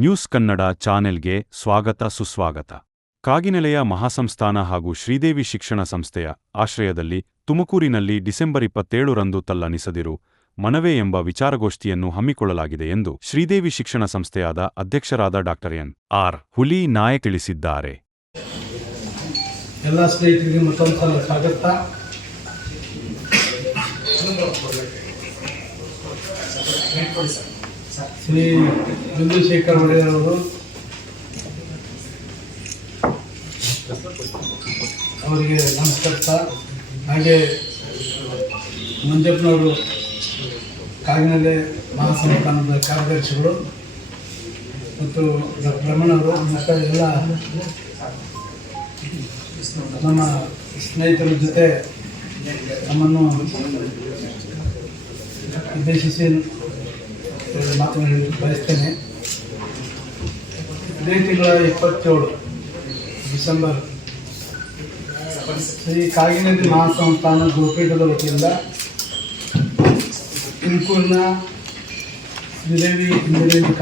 News Kannada ಚಾನೆಲ್ಗೆ ಸ್ವಾಗತ ಸುಸ್ವಾಗತ. ಕಾಗಿನೆಲೆಯ ಮಹಾಸಂಸ್ಥಾನ ಹಾಗೂ ಶ್ರೀದೇವಿ ಶಿಕ್ಷಣ ಸಂಸ್ಥೆಯ ಆಶ್ರಯದಲ್ಲಿ ತುಮಕೂರಿನಲ್ಲಿ ಡಿಸೆಂಬರ್ 27ರಂದು ತಲ್ಲನಿಸದಿರು ಮನವೇ ಎಂಬ ವಿಚಾರಗೋಷ್ಠಿಯನ್ನು ಹಮ್ಮಿಕೊಳ್ಳಲಾಗಿದೆ ಎಂದು ಶ್ರೀದೇವಿ ಶಿಕ್ಷಣ ಸಂಸ್ಥೆಯಾದ ಅಧ್ಯಕ್ಷರಾದ ಡಾ. ಎನ್.ಆರ್. ಹುಲಿ ನಾಯಕ್ ತಿಳಿಸಿದ್ದಾರೆ. ಎಲ್ಲ ಸ್ನೇಹಿತರಿಗೆ ಮತ್ತೊಂದು ಸಲ ಸ್ವಾಗತ. ಶ್ರೀ ಚಂದ್ರಶೇಖರ್ ಒಡೆಯರ್ ಅವರು ಅವರಿಗೆ ನಮಸ್ಕರಿಸ್ತಾ, ಹಾಗೆ ಮಂಜಪ್ಪನವರು ಕಾಗಿನೆಲೆ ಮಹಾಸಂಸ್ಥಾನದ ಕಾರ್ಯದರ್ಶಿಗಳು ಮತ್ತು ಡಾಕ್ಟರ್ ರಮಣವರು ಮತ್ತು ಎಲ್ಲ ನಮ್ಮ ಸ್ನೇಹಿತರ ಜೊತೆ ನಮ್ಮನ್ನು ಉದ್ದೇಶಿಸಿ ಮಾತನಾಡಿ ಬಯಸ್ತೇನೆ. ಇದೇ ತಿಂಗಳ 27 ಡಿಸೆಂಬರ್ ಶ್ರೀ ಕಾಗಿನೆಲೆ ಮಹಾಸಂಸ್ಥಾನ ಗುರುಪೀಠದ ವತಿಯಿಂದ ತುಮಕೂರಿನ ಶ್ರೀದೇವಿ ಇಂಜಿನಿಯರಿಂಗ್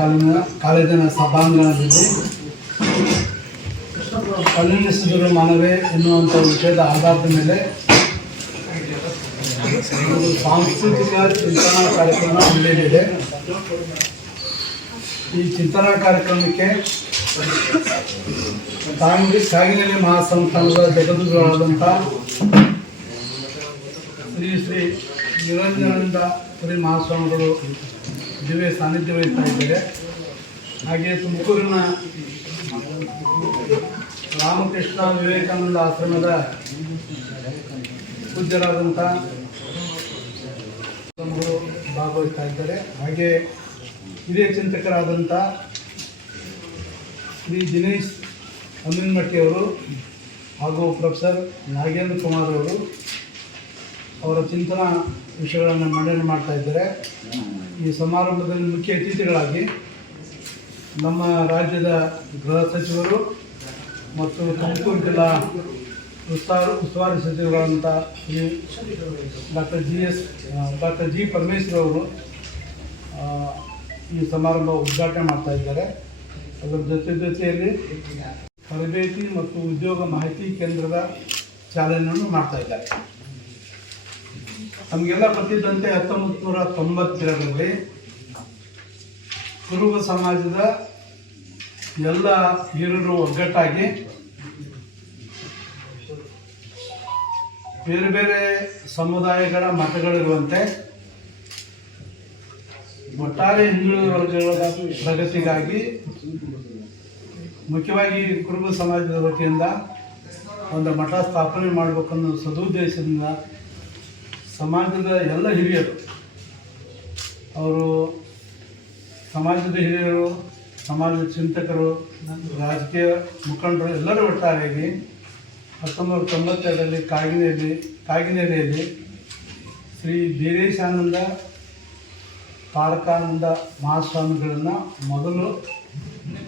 ಕಾಲೇಜಿನ ಸಭಾಂಗಣದಲ್ಲಿ ಕಲ್ಯಾಣಿಸಿದರು ಮಾನವೇ ಎನ್ನುವಂಥ ವಿಷಯದ ಆಧಾರದ ಮೇಲೆ ಸಾಂಸ್ಕೃತಿಕ ಚಿಂತನಾ ಕಾರ್ಯಕ್ರಮ ನಡೆಯಲಿದೆ. ಈ ಚಿಂತನಾ ಕಾರ್ಯಕ್ರಮಕ್ಕೆ ಕಾಗಿನೆಲೆ ಮಹಾಸಂಸ್ಥಾನದ ಜಗದ್ಗುರುಗಳಾದಂಥ ಶ್ರೀ ಶ್ರೀ ನಿರಂಜನಾನಂದ ಪುರಿ ಮಹಾಸ್ವಾಮಿಗಳು ದಿವ್ಯ ಸಾನ್ನಿಧ್ಯ ವಹಿಸ್ತಾ ಇದ್ದಾರೆ. ಹಾಗೆ ತುಮಕೂರಿನ ರಾಮಕೃಷ್ಣ ವಿವೇಕಾನಂದ ಆಶ್ರಮದ ಪೂಜ್ಯರಾದಂಥ ಭಾಗವಹಿಸ್ತಾ ಇದ್ದಾರೆ. ಹಾಗೆ ಹಿರಿಯ ಚಿಂತಕರಾದಂಥ ಶ್ರೀ ದಿನೇಶ್ ಅಮೀನ್ಮಟ್ಟಿಯವರು ಹಾಗೂ ಪ್ರೊಫೆಸರ್ ನಾಗೇಂದ್ರ ಕುಮಾರ್ ಅವರು ಅವರ ಚಿಂತನಾ ವಿಷಯಗಳನ್ನು ಮಂಡನೆ ಮಾಡ್ತಾ ಇದ್ದಾರೆ. ಈ ಸಮಾರಂಭದಲ್ಲಿ ಮುಖ್ಯ ಅತಿಥಿಗಳಾಗಿ ನಮ್ಮ ರಾಜ್ಯದ ಗೃಹ ಸಚಿವರು ಮತ್ತು ತುಮಕೂರು ಜಿಲ್ಲಾ ಉಸ್ತುವಾರಿ ಸಚಿವರಾದಂಥ ಶ್ರೀ ಡಾಕ್ಟರ್ ಜಿ ಪರಮೇಶ್ವರ್ ಅವರು ಈ ಸಮಾರಂಭ ಉದ್ಘಾಟನೆ ಮಾಡ್ತಾ ಇದ್ದಾರೆ. ಅದರ ಜೊತೆಯಲ್ಲಿ ತರಬೇತಿ ಮತ್ತು ಉದ್ಯೋಗ ಮಾಹಿತಿ ಕೇಂದ್ರದ ಚಾಲನೆಯನ್ನು ಮಾಡ್ತಾ ಇದ್ದಾರೆ. ನಮಗೆಲ್ಲ ಗೊತ್ತಿದ್ದಂತೆ 1992ರಲ್ಲಿ ಕುರುಬ ಸಮಾಜದ ಎಲ್ಲ ಹಿರಿಯರು ಒಗ್ಗಟ್ಟಾಗಿ ಬೇರೆ ಬೇರೆ ಸಮುದಾಯಗಳ ಮತಗಳಿರುವಂತೆ ಒಟ್ಟಾರೆ ಹಿಂದುಳಿದ ವರ್ಗಗಳ ಪ್ರಗತಿಗಾಗಿ ಮುಖ್ಯವಾಗಿ ಕುರುಬ ಸಮಾಜದ ವತಿಯಿಂದ ಒಂದು ಮಠ ಸ್ಥಾಪನೆ ಮಾಡಬೇಕನ್ನೋ ಸದುದ್ದೇಶದಿಂದ ಸಮಾಜದ ಎಲ್ಲ ಹಿರಿಯರು, ಅವರು ಸಮಾಜದ ಹಿರಿಯರು, ಸಮಾಜದ ಚಿಂತಕರು, ರಾಜಕೀಯ ಮುಖಂಡರು ಎಲ್ಲರೂ ಒಟ್ಟಾರೆಯಾಗಿ 1992ರಲ್ಲಿ ಕಾಗಿನೆಲೆಯಲ್ಲಿ ಶ್ರೀ ಬೀರೇಶಾನಂದ ತಾರಕಾನಂದ ಮಹಾಸ್ವಾಮಿಗಳನ್ನು ಮೊದಲು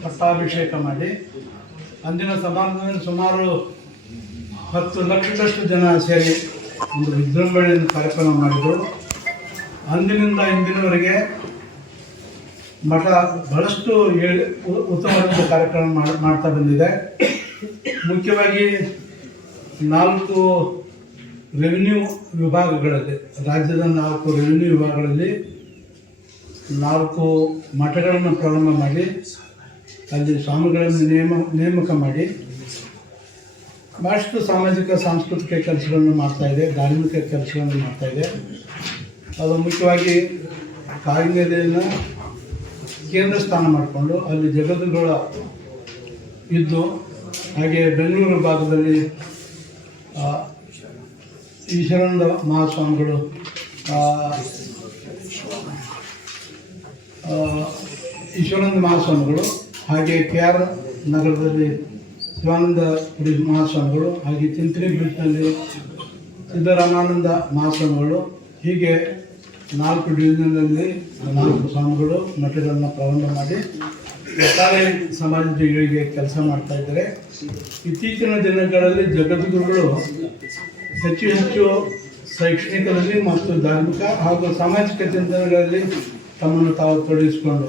ಪಟ್ಟಾಭಿಷೇಕ ಮಾಡಿ ಅಂದಿನ ಸಮಾರಂಭದಲ್ಲಿ ಸುಮಾರು 10 ಲಕ್ಷದಷ್ಟು ಜನ ಸೇರಿ ಒಂದು ವಿಜೃಂಭಣೆಯಿಂದ ಕಾರ್ಯಕ್ರಮ ಮಾಡಿದರು. ಅಂದಿನಿಂದ ಇಂದಿನವರೆಗೆ ಮಠ ಬಹಳಷ್ಟು ಉತ್ತಮವಾದ ಕಾರ್ಯಕ್ರಮ ಮಾಡ್ತಾ ಬಂದಿದೆ. ಮುಖ್ಯವಾಗಿ 4 ರೆವಿನ್ಯೂ ವಿಭಾಗಗಳಲ್ಲಿ, ರಾಜ್ಯದ 4 ರೆವಿನ್ಯೂ ವಿಭಾಗಗಳಲ್ಲಿ 4 ಮಠಗಳನ್ನು ಪ್ರಾರಂಭ ಮಾಡಿ ಅಲ್ಲಿ ಸ್ವಾಮಿಗಳನ್ನು ನೇಮಕ ಮಾಡಿ ಭಾಳಷ್ಟು ಸಾಮಾಜಿಕ ಸಾಂಸ್ಕೃತಿಕ ಕೆಲಸಗಳನ್ನು ಮಾಡ್ತಾಯಿದೆ, ಧಾರ್ಮಿಕ ಕೆಲಸಗಳನ್ನು ಮಾಡ್ತಾಯಿದೆ. ಅದು ಮುಖ್ಯವಾಗಿ ಕಾಗಿನೆಲೆಯನ್ನು ಕೇಂದ್ರ ಸ್ಥಾನ ಮಾಡಿಕೊಂಡು ಅಲ್ಲಿ ಜಗದ್ಗುರುಗಳ ಇದ್ದು, ಹಾಗೆ ಬೆಂಗಳೂರು ಭಾಗದಲ್ಲಿ ಈಶ್ವರಾನಂದ ಮಹಾಸ್ವಾಮಿಗಳು, ಹಾಗೆ KR ನಗರದಲ್ಲಿ ಶಿವಾನಂದ ಪುರಿ ಮಹಾಸ್ವಾಮಿಗಳು, ಹಾಗೆ ಚಿಂತನೆ ಬೀಚ್ನಲ್ಲಿ ಸಿದ್ದರಾಮಾನಂದ ಮಹಾಸ್ವಾಮಿಗಳು, ಹೀಗೆ 4 ಡಿವಿಷನ್ನಲ್ಲಿ 4 ಸ್ವಾಮಿಗಳು ಮಠಗಳನ್ನು ಪ್ರಾರಂಭ ಮಾಡಿ ಒಟ್ಟಾರೆ ಸಮಾಜದ ಏಳಿಗೆ ಕೆಲಸ ಮಾಡ್ತಾ ಇದ್ದಾರೆ. ಇತ್ತೀಚಿನ ದಿನಗಳಲ್ಲಿ ಜಗದ್ಗುರುಗಳು ಹೆಚ್ಚು ಶೈಕ್ಷಣಿಕದಲ್ಲಿ ಮತ್ತು ಧಾರ್ಮಿಕ ಹಾಗೂ ಸಾಮಾಜಿಕ ಚಿಂತನೆಗಳಲ್ಲಿ ತಮ್ಮನ್ನು ತಾವು ತೊಡಗಿಸಿಕೊಂಡು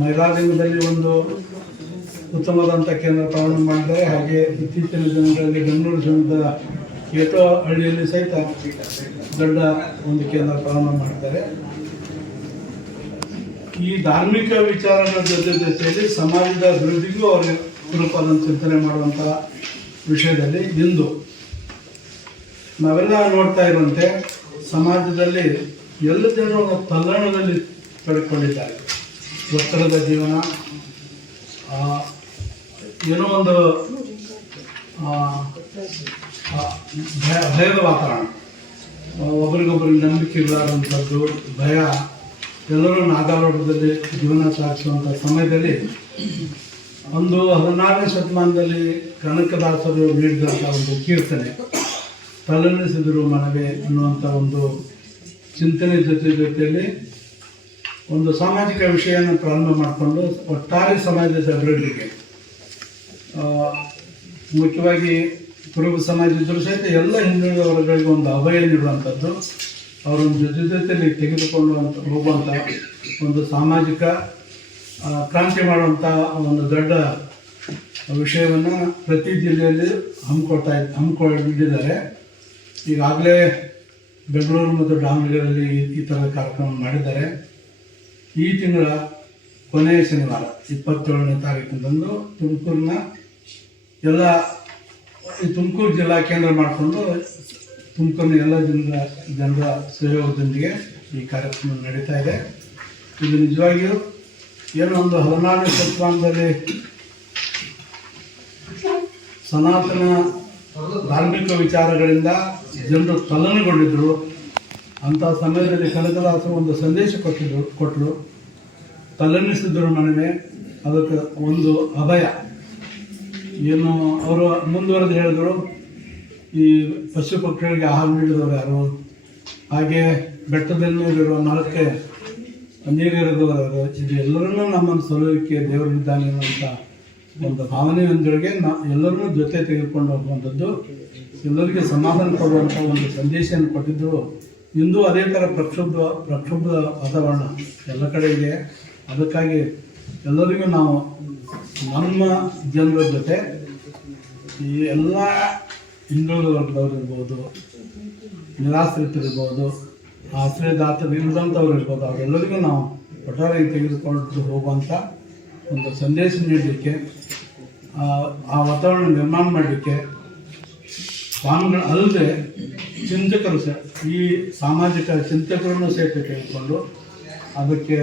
ಮೈಲಾರಲಿಂಗದಲ್ಲಿ ಒಂದು ಉತ್ತಮವಾದಂಥ ಕೇಂದ್ರ ಪ್ರಾರಂಭ ಮಾಡಿದ್ದಾರೆ. ಹಾಗೆ ಇತ್ತೀಚಿನ ದಿನಗಳಲ್ಲಿ ಬೆಂಗಳೂರು ಸಮೀಪದ ಕೇಟೋ ಹಳ್ಳಿಯಲ್ಲಿ ಸಹಿತ ದೊಡ್ಡ ಒಂದು ಕೇಂದ್ರ ಪ್ರಾರಂಭ ಮಾಡಿದ್ದಾರೆ. ಈ ಧಾರ್ಮಿಕ ವಿಚಾರಗಳ ಜೊತೆಯಲ್ಲಿ ಸಮಾಜದ ಅಭಿವೃದ್ಧಿಗೂ ಅವರು ಕುರುಪಾದ ಚಿಂತನೆ ಮಾಡುವಂಥ ವಿಷಯದಲ್ಲಿ ಇಂದು ನಾವೆಲ್ಲ ನೋಡ್ತಾ ಇರುವಂತೆ ಸಮಾಜದಲ್ಲಿ ಎಲ್ಲ ಜನರು ತಲ್ಲಣದಲ್ಲಿ ತೊಡಗಿಕೊಂಡಿದ್ದಾರೆ. ಒತ್ತಡದ ಜೀವನ, ಏನೋ ಒಂದು ಭಯದ ವಾತಾವರಣ, ಒಬ್ರಿಗೊಬ್ರಿಗೆ ನಂಬಿಕೆ ಇರಲಾರಂಥದ್ದು, ಭಯ, ಎಲ್ಲರೂ ನಾಗಾಲೋಟದಲ್ಲಿ ಜೀವನ ಸಾಗಿಸುವಂಥ ಸಮಯದಲ್ಲಿ ಒಂದು 16ನೇ ಶತಮಾನದಲ್ಲಿ ಕನಕದಾಸರು ನೀಡಿದಂಥ ಒಂದು ಕೀರ್ತನೆ ತಲ್ಲಣಿಸಿದರು ಮನವೇ ಅನ್ನುವಂಥ ಒಂದು ಚಿಂತನೆ ಜೊತೆಯಲ್ಲಿ ಒಂದು ಸಾಮಾಜಿಕ ವಿಷಯನ ಪ್ರಾರಂಭ ಮಾಡಿಕೊಂಡು ಒಟ್ಟಾರೆ ಸಮಾಜದ ಅಭಿವೃದ್ಧಿಗೆ, ಮುಖ್ಯವಾಗಿ ಕುರುಬ ಸಮಾಜ ಇದ್ದರೂ ಸಹಿತ ಎಲ್ಲ ಹಿಂದುಳಿದ ವರ್ಗಗಳಿಗೆ ಒಂದು ಅಭಯ ನೀಡುವಂಥದ್ದು, ಅವರೊಂದು ಜೊತೆಯಲ್ಲಿ ತೆಗೆದುಕೊಂಡು ಹೋಗುವಂಥ ಒಂದು ಸಾಮಾಜಿಕ ಕ್ರಾಂತಿ ಮಾಡುವಂಥ ಒಂದು ದೊಡ್ಡ ವಿಷಯವನ್ನು ಪ್ರತಿ ಜಿಲ್ಲೆಯಲ್ಲಿ ಹಮ್ಮಿಕೊಂಡಿದ್ದಾರೆ. ಈಗಾಗಲೇ ಬೆಂಗಳೂರು ಮತ್ತು ದಾವಣಗೆರೆಯಲ್ಲಿ ಈ ಥರದ ಕಾರ್ಯಕ್ರಮ ಮಾಡಿದ್ದಾರೆ. ಈ ತಿಂಗಳ ಕೊನೆಯ ಶನಿವಾರ 27ನೇ ತಾರೀಕಿನಂದು ತುಮಕೂರಿನ ಎಲ್ಲ ತುಮಕೂರು ಜಿಲ್ಲಾ ಕೇಂದ್ರ ಮಾಡಿಕೊಂಡು ತುಮಕೂರಿನ ಎಲ್ಲ ಜನರ ಸಹಯೋಗದೊಂದಿಗೆ ಈ ಕಾರ್ಯಕ್ರಮ ನಡೀತಾ ಇದೆ. ಇದು ನಿಜವಾಗಿಯೂ ಏನೋ ಒಂದು 16ನೇ ಶತಮಾನದಲ್ಲಿ ಸನಾತನ ಧಾರ್ಮಿಕ ವಿಚಾರಗಳಿಂದ ಜನರು ತಲ್ಲಣಗೊಂಡಿದ್ದರು. ಅಂಥ ಸಮಯದಲ್ಲಿ ಕನಕದಾಸರು ಒಂದು ಸಂದೇಶ ಕೊಟ್ಟರು, ತಲ್ಲಣಿಸಿದ್ರು ಮನವೇ, ಅದಕ್ಕೆ ಒಂದು ಅಭಯ. ಏನು ಅವರು ಮುಂದುವರೆದು ಹೇಳಿದ್ರು, ಈ ಪಶು ಪಕ್ಷಿಗಳಿಗೆ ಆಹಾರ ನೀಡಿದವರು ಯಾರು, ಹಾಗೆ ಬೆಟ್ಟದಲ್ಲಿ ನೀರಿರುವ ಮರಕ್ಕೆ ನೀರಿರಿದವರು ಯಾರು, ಇದು ಎಲ್ಲರನ್ನೂ ನಮ್ಮನ್ನು ಸಲುವಿಕೆ ದೇವರಿದ್ದಾನೆ ಅನ್ನುವಂಥ ಒಂದು ಭಾವನೆಯೊಂದಿಗೆ ಎಲ್ಲರನ್ನೂ ಜೊತೆ ತೆಗೆದುಕೊಂಡು ಹೋಗುವಂಥದ್ದು, ಎಲ್ಲರಿಗೆ ಸಮಾಧಾನ ಕೊಡುವಂಥ ಒಂದು ಸಂದೇಶವನ್ನು ಕೊಟ್ಟಿದ್ದರು. ಇಂದು ಅದೇ ಥರ ಪ್ರಕ್ಷುಬ್ಧ ವಾತಾವರಣ ಎಲ್ಲ ಕಡೆ ಇದೆ. ಅದಕ್ಕಾಗಿ ಎಲ್ಲರಿಗೂ ನಾವು ನಮ್ಮ ಜನರ ಜೊತೆ ಈ ಎಲ್ಲ ಹಿಂದುಳಿದ ವರ್ಗದವ್ರು ಇರ್ಬೋದು, ನಿರಾಶ್ರಿತರಿರ್ಬೋದು, ಆಶ್ರಯದಾತರು ಇಲ್ಲದಂಥವ್ರು ಇರ್ಬೋದು, ಅವರೆಲ್ಲರಿಗೂ ನಾವು ಒಟ್ಟಾರೆ ತೆಗೆದುಕೊಂಡು ಹೋಗುವಂಥ ಒಂದು ಸಂದೇಶ ನೀಡಲಿಕ್ಕೆ, ಆ ವಾತಾವರಣ ನಿರ್ಮಾಣ ಮಾಡಲಿಕ್ಕೆ ಸ್ವಾಮಿಗಳು ಅಲ್ಲದೆ ಚಿಂತಕರು ಈ ಸಾಮಾಜಿಕ ಚಿಂತಕರನ್ನು ಸಹಿತ ತೆಗೆದುಕೊಂಡು ಅದಕ್ಕೆ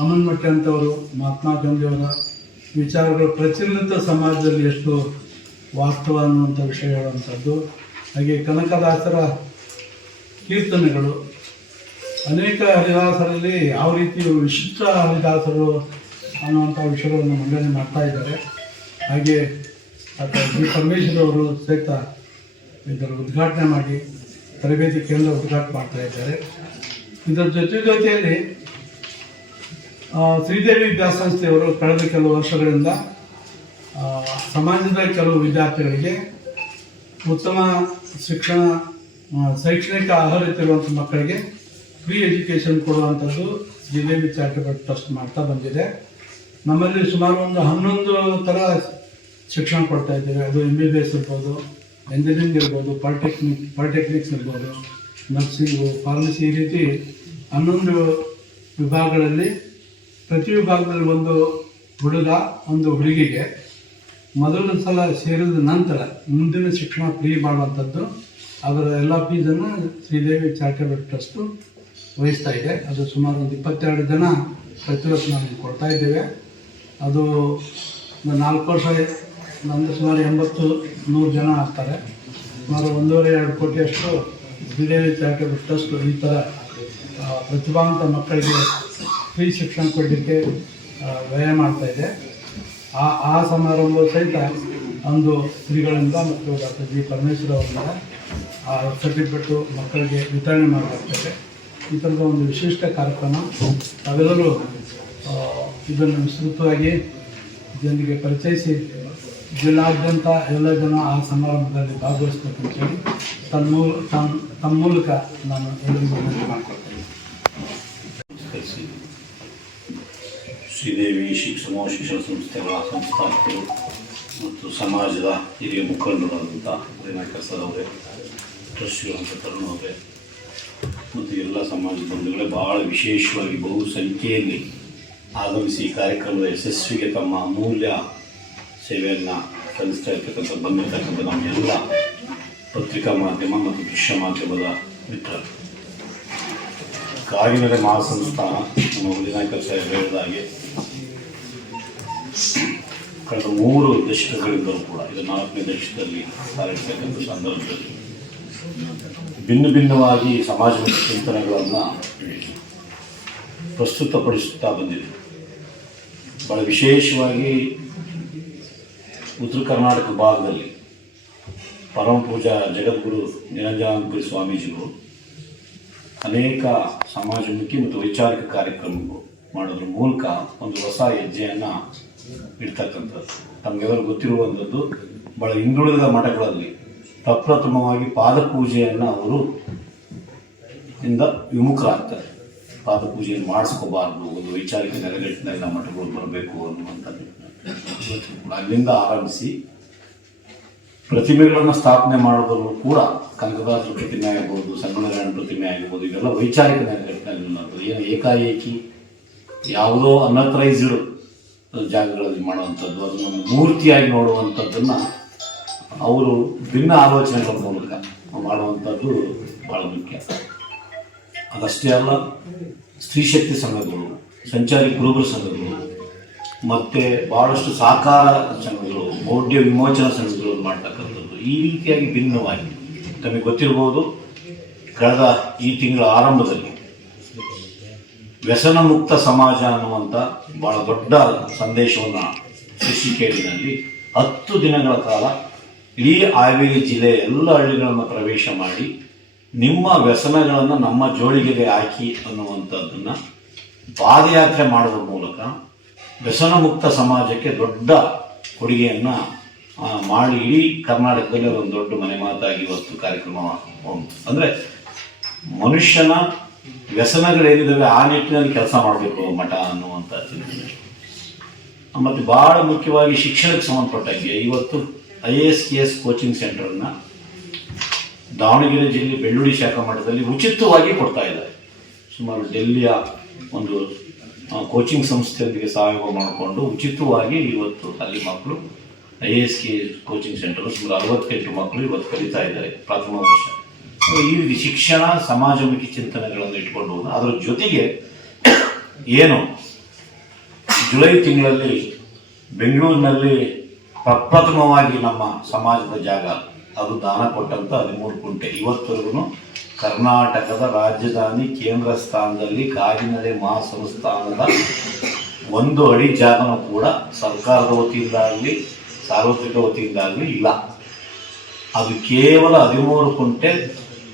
ಅಮನ್ಮಟ್ಟೆ ಅಂತವರು, ಮಹಾತ್ಮ ಗಾಂಧಿಯವರ ವಿಚಾರಗಳು ಪ್ರಚಲಿತ ಸಮಾಜದಲ್ಲಿ ಎಷ್ಟು ವಾಸ್ತವ ಅನ್ನುವಂಥ ವಿಷಯ ಹೇಳುವಂಥದ್ದು, ಹಾಗೆ ಕನಕದಾಸರ ಕೀರ್ತನೆಗಳು, ಅನೇಕ ಹರಿದಾಸರಲ್ಲಿ ಯಾವ ರೀತಿ ವಿಶಿಷ್ಟ ಹರಿದಾಸರು ಅನ್ನುವಂಥ ವಿಷಯಗಳನ್ನು ಮಂಡನೆ ಮಾಡ್ತಾ ಇದ್ದಾರೆ. ಹಾಗೆ ಜಿ ಪರಮೇಶ್ವರ್ ಅವರು ಸಹಿತ ಇದರ ಉದ್ಘಾಟನೆ ಮಾಡಿ ತರಬೇತಿ ಕೇಂದ್ರ ಉದ್ಘಾಟನೆ ಮಾಡ್ತಾ ಇದ್ದಾರೆ. ಇದರ ಜೊತೆಯಲ್ಲಿ ಶ್ರೀದೇವಿ ವಿದ್ಯಾಸಂಸ್ಥೆಯವರು ಕಳೆದ ಕೆಲವು ವರ್ಷಗಳಿಂದ ಸಮಾಜದ ಕೆಲವು ವಿದ್ಯಾರ್ಥಿಗಳಿಗೆ ಉತ್ತಮ ಶೈಕ್ಷಣಿಕ ಅರ್ಹತೆ ಇರುವಂಥ ಮಕ್ಕಳಿಗೆ ಫ್ರೀ ಎಜುಕೇಷನ್ ಕೊಡುವಂಥದ್ದು ಶ್ರೀದೇವಿ ಚಾರಿಟಬಲ್ ಟ್ರಸ್ಟ್ ಮಾಡ್ತಾ ಬಂದಿದೆ. ನಮ್ಮಲ್ಲಿ ಸುಮಾರು ಒಂದು 11 ಥರ ಶಿಕ್ಷಣ ಕೊಡ್ತಾ ಇದ್ದೇವೆ. ಅದು MBBS ಇರ್ಬೋದು, ಎಂಜಿನಿಯರಿಂಗ್ ಇರ್ಬೋದು, ಪಾಲಿಟೆಕ್ನಿಕ್ಸ್ ಇರ್ಬೋದು, ನರ್ಸಿಂಗು, ಫಾರ್ಮಸಿ, ಈ ರೀತಿ 11 ವಿಭಾಗಗಳಲ್ಲಿ ಪ್ರತಿ ವಿಭಾಗದಲ್ಲಿ ಒಂದು ಹುಡುಗ ಒಂದು ಹುಡುಗಿಗೆ ಮೊದಲ ಸಲ ಸೇರಿದ ನಂತರ ಮುಂದಿನ ಶಿಕ್ಷಣ ಫ್ರೀ ಮಾಡುವಂಥದ್ದು, ಅದರ ಎಲ್ಲ ಫೀಸನ್ನು ಶ್ರೀದೇವಿ ಚಾರಿಟಬಲ್ ಟ್ರಸ್ಟು ವಹಿಸ್ತಾ ಇದೆ. ಅದು ಸುಮಾರು ಒಂದು 22 ಜನ ಪ್ರತಿ ವರ್ಷ ನಾವು ಕೊಡ್ತಾ ಇದ್ದೇವೆ. ಅದು 4 ವರ್ಷ ನಮ್ಮದು ಸುಮಾರು 80-100 ಜನ ಆಗ್ತಾರೆ. ಸುಮಾರು 1.5-2 ಕೋಟಿಯಷ್ಟು ಶ್ರೀದೇವಿ ಚಾರಿಟಬಲ್ ಟ್ರಸ್ಟ್ ಈ ಥರ ಪ್ರತಿಭಾವಂತ ಮಕ್ಕಳಿಗೆ ಫ್ರೀ ಶಿಕ್ಷಣ ಕೊಡಲಿಕ್ಕೆ ವ್ಯಯ ಮಾಡ್ತಾ ಇದೆ. ಆ ಸಮಾರಂಭ ಸಹಿತ ಒಂದು ಶ್ರೀಗಳಿಂದ ಮತ್ತು ಡಾಕ್ಟರ್ ಜಿ ಪರಮೇಶ್ವರ್ ಅವರಿಂದ ಆ ಸರ್ಟಿಫಿಕೇಟು ಮಕ್ಕಳಿಗೆ ವಿತರಣೆ ಮಾಡಲಾಗ್ತದೆ. ಈ ಥರದ ಒಂದು ವಿಶಿಷ್ಟ ಕಾರ್ಯಕ್ರಮ ತಾವೆಲ್ಲರೂ ಇದನ್ನು ವಿಸ್ತೃತವಾಗಿ ಜನರಿಗೆ ಪರಿಚಯಿಸಿ ಜಿಲ್ಲಾದ್ಯಂತ ಎಲ್ಲ ಜನ ಆ ಸಮಾರಂಭದಲ್ಲಿ ಭಾಗವಹಿಸಬೇಕಂತೇಳಿ ತಮ್ಮ ಮೂಲಕ ನಾನು ಎಲ್ಲರಿಗೂ ವಿನಂತಿ ಮಾಡಿಕೊಡ್ತೇನೆ. ಶ್ರೀದೇವಿ ಶಿಕ್ಷಣ ಸಂಸ್ಥೆಗಳ ಸಂಸ್ಥಾಪಕರು ಮತ್ತು ಸಮಾಜದ ಹಿರಿಯ ಮುಖಂಡರಾದಂಥ ವಿನಾಯಕ ಸರ್ ಅವರೇ, ಟ್ರಸ್ಟಿಗಳಂತ ತರುಣ್ ಅವರೇ ಮತ್ತು ಎಲ್ಲ ಸಮಾಜ ಬಂಧುಗಳೇ, ಭಾಳ ವಿಶೇಷವಾಗಿ ಬಹು ಸಂಖ್ಯೆಯಲ್ಲಿ ಆಗಮಿಸಿ ಈ ಕಾರ್ಯಕ್ರಮದ ಯಶಸ್ವಿಗೆ ತಮ್ಮ ಅಮೂಲ್ಯ ಸೇವೆಯನ್ನು ಸಲ್ಲಿಸ್ತಾ ಬಂದಿರತಕ್ಕಂಥ ನಮ್ಮೆಲ್ಲ ಪತ್ರಿಕಾ ಮಾಧ್ಯಮ ಮತ್ತು ದೃಶ್ಯ ಮಾಧ್ಯಮದ ಮಿತ್ರರು. ಕಾಗಿನೆಲೆ ಮಹಾಸಂಸ್ಥಾನ ನಮ್ಮ ವಿನಾಯಕ ಸಾಹೇಬ್ ಹೇಳಿದ ಹಾಗೆ ಕಳೆದ 3 ದಶಕಗಳಿಂದಲೂ ಕೂಡ ಇದು 4ನೇ ದಶಕದಲ್ಲಿ ಕಾರ್ಯತಕ್ಕಂಥ ಸಂದರ್ಭದಲ್ಲಿ ಭಿನ್ನವಾಗಿ ಸಮಾಜಮುಖಿ ಚಿಂತನೆಗಳನ್ನು ಪ್ರಸ್ತುತಪಡಿಸುತ್ತಾ ಬಂದಿದೆ. ಭಾಳ ವಿಶೇಷವಾಗಿ ಉತ್ತರ ಕರ್ನಾಟಕ ಭಾಗದಲ್ಲಿ ಪರಮ ಪೂಜಾ ಜಗದ್ಗುರು ನಿರಂಜನಾನಂದಪುರಿ ಸ್ವಾಮೀಜಿಗಳು ಅನೇಕ ಸಮಾಜಮುಖಿ ಮತ್ತು ವೈಚಾರಿಕ ಕಾರ್ಯಕ್ರಮಗಳು ಮಾಡೋದ್ರ ಮೂಲಕ ಒಂದು ಹೊಸ ಹೆಜ್ಜೆಯನ್ನು ಇಡ್ತಕ್ಕಂಥದ್ದು. ತಮಗೆಲ್ಲರೂ ಗೊತ್ತಿರುವಂಥದ್ದು, ಭಾಳ ಹಿಂದುಳಿದ ಮಠಗಳಲ್ಲಿ ಪ್ರಪ್ರಥಮವಾಗಿ ಪಾದಪೂಜೆಯನ್ನು ಅವರು ಇಂದ ವಿಮುಖರಾಗ್ತಾರೆ. ಪಾದಪೂಜೆಯನ್ನು ಮಾಡಿಸ್ಕೋಬಾರ್ದು, ಒಂದು ವೈಚಾರಿಕ ನೆಲೆಗಟ್ಟಿನಲ್ಲಿ ಮಠಗಳು ಬರಬೇಕು ಅನ್ನುವಂಥದ್ದು. ಅಲ್ಲಿಂದ ಆರಂಭಿಸಿ ಪ್ರತಿಮೆಗಳನ್ನು ಸ್ಥಾಪನೆ ಮಾಡೋದ್ರಲ್ಲೂ ಕೂಡ ಕನಕದಾಸರ ಪ್ರತಿಮೆ ಆಗಿರ್ಬೋದು, ಸಂಗೊಳ್ಳಿರಾಯಣ್ಣ ಪ್ರತಿಮೆ ಆಗಿರ್ಬೋದು, ಇವೆಲ್ಲ ವೈಚಾರಿಕ ನೆಲೆಗಟ್ಟಿನಲ್ಲಿ ಏನು ಏಕಾಏಕಿ ಯಾವುದೋ ಅನ್ಅಥರೈಸ್ಡ್ ಜಾಗಗಳಲ್ಲಿ ಮಾಡುವಂಥದ್ದು, ಅದನ್ನು ಮೂರ್ತಿಯಾಗಿ ನೋಡುವಂಥದ್ದನ್ನು ಅವರು ಭಿನ್ನ ಆಲೋಚನೆಗಳ ಮೂಲಕ ಮಾಡುವಂಥದ್ದು ಭಾಳ ಮುಖ್ಯ. ಅದಷ್ಟೇ ಅಲ್ಲ, ಸ್ತ್ರೀಶಕ್ತಿ ಸಂಘಗಳು, ಸಂಚಾರಿ ಕುರುಬರ ಸಂಘಗಳು ಮತ್ತು ಭಾಳಷ್ಟು ಸಹಕಾರ ಸಂಘಗಳು, ಮೌಢ್ಯ ವಿಮೋಚನಾ ಸಂಘಗಳು ಮಾಡ್ತಕ್ಕಂಥದ್ದು. ಈ ರೀತಿಯಾಗಿ ಭಿನ್ನವಾಗಿ ತಮಗೆ ಗೊತ್ತಿರ್ಬೋದು, ಕಳೆದ ಈ ತಿಂಗಳ ಆರಂಭದಲ್ಲಿ ವ್ಯಸನ ಮುಕ್ತ ಸಮಾಜ ಅನ್ನುವಂಥ ಭಾಳ ದೊಡ್ಡ ಸಂದೇಶವನ್ನು ಶಿಕ್ಷಿಕೇರಿನಲ್ಲಿ 10 ದಿನಗಳ ಕಾಲ ಇಡೀ ಹಾವೇರಿ ಜಿಲ್ಲೆಯ ಎಲ್ಲ ಹಳ್ಳಿಗಳನ್ನು ಪ್ರವೇಶ ಮಾಡಿ ನಿಮ್ಮ ವ್ಯಸನಗಳನ್ನು ನಮ್ಮ ಜೋಳಿಗೆಗೆ ಹಾಕಿ ಅನ್ನುವಂಥದ್ದನ್ನು ಪಾದಯಾತ್ರೆ ಮಾಡುವ ಮೂಲಕ ವ್ಯಸನ ಮುಕ್ತ ಸಮಾಜಕ್ಕೆ ದೊಡ್ಡ ಕೊಡುಗೆಯನ್ನು ಮಾಡಿ ಇಡೀ ಕರ್ನಾಟಕದಲ್ಲಿ ಒಂದು ದೊಡ್ಡ ಮನೆ ಮಾತಾಗಿ ಇವತ್ತು ಕಾರ್ಯಕ್ರಮ ಅಂದರೆ ಮನುಷ್ಯನ ವ್ಯಸನಗಳೇನಿದ್ದಾವೆ ಆ ನಿಟ್ಟಿನಲ್ಲಿ ಕೆಲಸ ಮಾಡಬೇಕು ಮಠ ಅನ್ನುವಂಥ ಚಿಂತನೆ. ಮತ್ತು ಭಾಳ ಮುಖ್ಯವಾಗಿ ಶಿಕ್ಷಣಕ್ಕೆ ಸಂಬಂಧಪಟ್ಟಂಗೆ ಇವತ್ತು IAS ಕೋಚಿಂಗ್ ಸೆಂಟರನ್ನು ದಾವಣಗೆರೆ ಜಿಲ್ಲೆ ಬೆಳ್ಳುಳ್ಳಿ ಶಾಖಾ ಮಠದಲ್ಲಿ ಉಚಿತವಾಗಿ ಕೊಡ್ತಾ ಇದ್ದಾರೆ. ಸುಮಾರು ಡೆಲ್ಲಿಯ ಒಂದು ಕೋಚಿಂಗ್ ಸಂಸ್ಥೆಯೊಂದಿಗೆ ಸಹಯೋಗ ಮಾಡಿಕೊಂಡು ಉಚಿತವಾಗಿ ಇವತ್ತು ಅಲ್ಲಿ ಮಕ್ಕಳು IAS ಕೋಚಿಂಗ್ ಸೆಂಟರ್ ಸುಮಾರು 68 ಮಕ್ಕಳು ಇವತ್ತು ಕಲಿತಾ ಇದ್ದಾರೆ ಪ್ರಥಮ ವರ್ಷ. ಈ ರೀತಿ ಶಿಕ್ಷಣ ಸಮಾಜಮುಖಿ ಚಿಂತನೆಗಳನ್ನು ಇಟ್ಕೊಂಡು ಅದರ ಜೊತೆಗೆ ಏನು ಜುಲೈ ತಿಂಗಳಲ್ಲಿ ಬೆಂಗಳೂರಿನಲ್ಲಿ ಪ್ರಪ್ರಥಮವಾಗಿ ನಮ್ಮ ಸಮಾಜದ ಜಾಗ ಅದು ದಾನ ಕೊಟ್ಟಂಥ 13 ಕುಂಟೆ ಇವತ್ತವರೆಗೂ ಕರ್ನಾಟಕದ ರಾಜಧಾನಿ ಕೇಂದ್ರ ಸ್ಥಾನದಲ್ಲಿ ಕಾಗಿನೆಲೆ ಮಹಾಸಂಸ್ಥಾನದ 1 ಅಡಿ ಜಾಗನೂ ಕೂಡ ಸರ್ಕಾರದ ವತಿಯಿಂದಾಗಲಿ ಸಾರ್ವತ್ರಿಕ ವತಿಯಿಂದಾಗಲಿ ಇಲ್ಲ. ಅದು ಕೇವಲ 13 ಕುಂಟೆ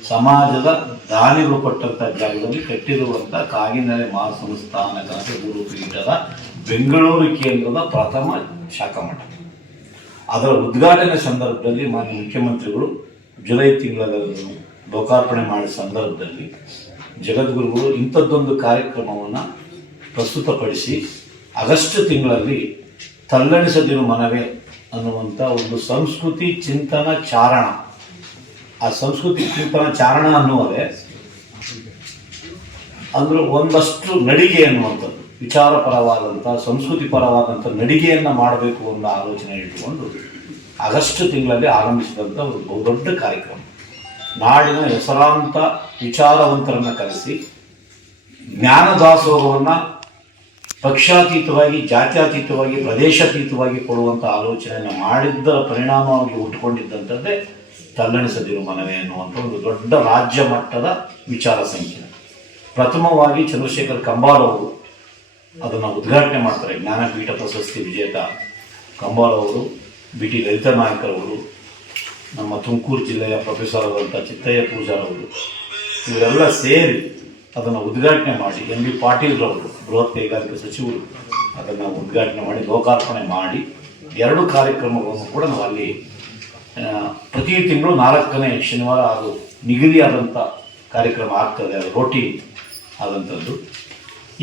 ಸಮಾಜದ ದಾನಿಗಳು ಕೊಟ್ಟಂಥ ಜಾಗದಲ್ಲಿ ಕಟ್ಟಿರುವಂಥ ಕಾಗಿನೆಲೆ ಮಹಾಸಂಸ್ಥಾನ ಕನಕ ಗುರುಪೀಠದ ಬೆಂಗಳೂರು ಕೇಂದ್ರದ ಪ್ರಥಮ ಶಾಖಾ ಮಠ. ಅದರ ಉದ್ಘಾಟನೆ ಸಂದರ್ಭದಲ್ಲಿ ಮಾನ್ಯ ಮುಖ್ಯಮಂತ್ರಿಗಳು ಜುಲೈ ತಿಂಗಳಲ್ಲಿ ಲೋಕಾರ್ಪಣೆ ಮಾಡಿದ ಸಂದರ್ಭದಲ್ಲಿ ಜಗದ್ಗುರುಗಳು ಇಂಥದ್ದೊಂದು ಕಾರ್ಯಕ್ರಮವನ್ನು ಪ್ರಸ್ತುತಪಡಿಸಿ ಆಗಸ್ಟ್ ತಿಂಗಳಲ್ಲಿ ತಲ್ಲಣಿಸದಿರು ಮನವೇ ಅನ್ನುವಂಥ ಒಂದು ಸಂಸ್ಕೃತಿ ಚಿಂತನ ಚಾರಣ. ಆ ಸಂಸ್ಕೃತಿ ಚಿಂತನ ಚಾರಣ ಅನ್ನುವುದೇ ಅಂದ್ರೆ ಒಂದಷ್ಟು ನಡಿಗೆ ಅನ್ನುವಂಥದ್ದು, ವಿಚಾರಪರವಾದಂಥ ಸಂಸ್ಕೃತಿ ಪರವಾದಂಥ ನಡಿಗೆಯನ್ನು ಮಾಡಬೇಕು ಅನ್ನೋ ಆಲೋಚನೆ ಇಟ್ಟುಕೊಂಡು ಆಗಸ್ಟ್ ತಿಂಗಳಲ್ಲಿ ಆರಂಭಿಸಿದಂಥ ಒಂದು ಬಹುದೊಡ್ಡ ಕಾರ್ಯಕ್ರಮ. ನಾಡಿನ ಹೆಸರಾಂತ ವಿಚಾರವಂತರನ್ನು ಕರೆಸಿ ಜ್ಞಾನ ದಾಸೋಹವನ್ನು ಪಕ್ಷಾತೀತವಾಗಿ, ಜಾತ್ಯತೀತವಾಗಿ, ಪ್ರದೇಶಾತೀತವಾಗಿ ಕೊಡುವಂಥ ಆಲೋಚನೆಯನ್ನು ಮಾಡಿದ್ದರ ಪರಿಣಾಮವಾಗಿ ಹುಟ್ಟುಕೊಂಡಿದ್ದಂಥದ್ದೇ ತಲ್ಲಣಿಸದಿರು ಮನವೇ ಅನ್ನುವಂಥ ಒಂದು ದೊಡ್ಡ ರಾಜ್ಯ ಮಟ್ಟದ ವಿಚಾರ ಸಂಕಿರಣ. ಪ್ರಥಮವಾಗಿ ಚಂದ್ರಶೇಖರ್ ಕಂಬಾರ್ ಅವರು ಅದನ್ನು ಉದ್ಘಾಟನೆ ಮಾಡ್ತಾರೆ. ಜ್ಞಾನಪೀಠ ಪ್ರಶಸ್ತಿ ವಿಜೇತ ಕಂಬಾರ್ ಅವರು, BT ಲಲಿತಾ ನಾಯಕರವರು, ನಮ್ಮ ತುಮಕೂರು ಜಿಲ್ಲೆಯ ಪ್ರೊಫೆಸರ್ ಆದಂಥ ಚಿತ್ತಯ್ಯ ಪೂಜಾರ್ ಅವರು, ಇವರೆಲ್ಲ ಸೇರಿ ಅದನ್ನು ಉದ್ಘಾಟನೆ ಮಾಡಿ MB ಪಾಟೀಲ್ರವರು ಬೃಹತ್ ಕೈಗಾರಿಕಾ ಸಚಿವರು ಅದನ್ನು ಉದ್ಘಾಟನೆ ಮಾಡಿ ಲೋಕಾರ್ಪಣೆ ಮಾಡಿ 2 ಕಾರ್ಯಕ್ರಮಗಳನ್ನು ಕೂಡ ನಾವು ಅಲ್ಲಿ ಪ್ರತಿ ತಿಂಗಳು 4ನೇ ಶನಿವಾರ ಅದು ನಿಗದಿಯಾದಂಥ ಕಾರ್ಯಕ್ರಮ ಆಗ್ತದೆ, ಅದು ರೋಟೀನ್ ಆದಂಥದ್ದು.